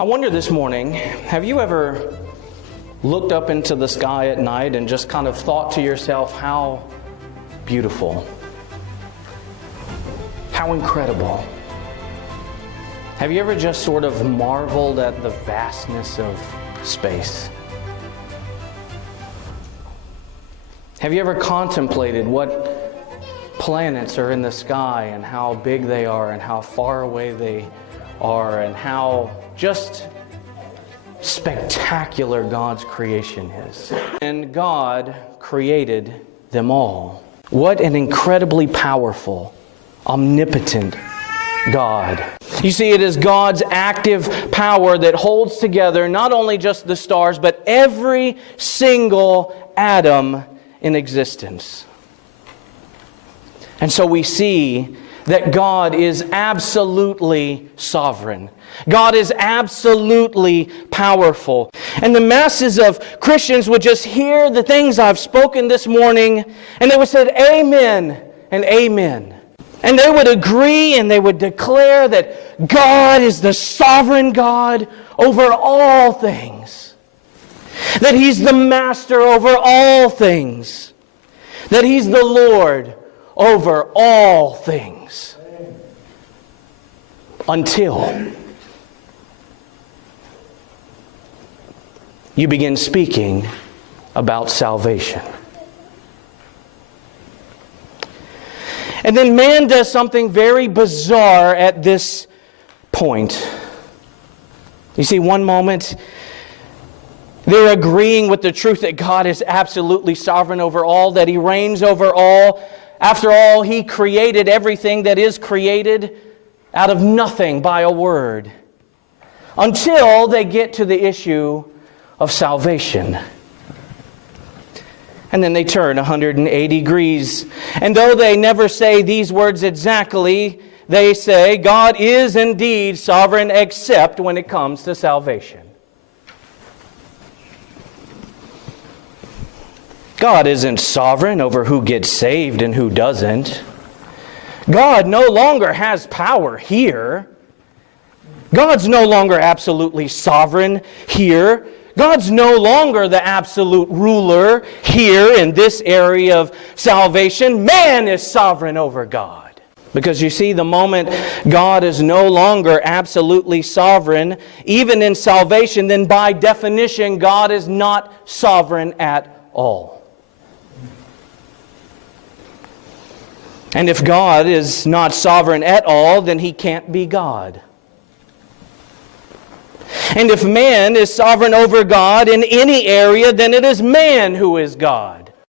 I wonder this morning, have you ever looked up into the sky at night and just kind of thought to yourself, how beautiful, how incredible? Have you ever just sort of marveled at the vastness of space? Have you ever contemplated what planets are in the sky and how big they are and how far away they are and how just spectacular God's creation is? And God created them all. What an incredibly powerful, omnipotent God. You see, it is God's active power that holds together not only just the stars, but every single atom in existence. And so we see that God is absolutely sovereign. God is absolutely powerful. And the masses of Christians would just hear the things I've spoken this morning, and they would say, "Amen," and "Amen." And they would agree and they would declare that God is the sovereign God over all things. That He's the master over all things. That He's the Lord over all things. Until you begin speaking about salvation. And then man does something very bizarre at this point. You see, one moment they're agreeing with the truth that God is absolutely sovereign over all, that He reigns over all. After all, He created everything that is created out of nothing by a word. Until they get to the issue of salvation. And then they turn 180 degrees. And though they never say these words exactly, they say God is indeed sovereign except when it comes to salvation. God isn't sovereign over who gets saved and who doesn't. God no longer has power here. God's no longer absolutely sovereign here. God's no longer the absolute ruler here in this area of salvation. Man is sovereign over God. Because you see, the moment God is no longer absolutely sovereign, even in salvation, then by definition, God is not sovereign at all. And if God is not sovereign at all, then He can't be God. And if man is sovereign over God in any area, then it is man who is God.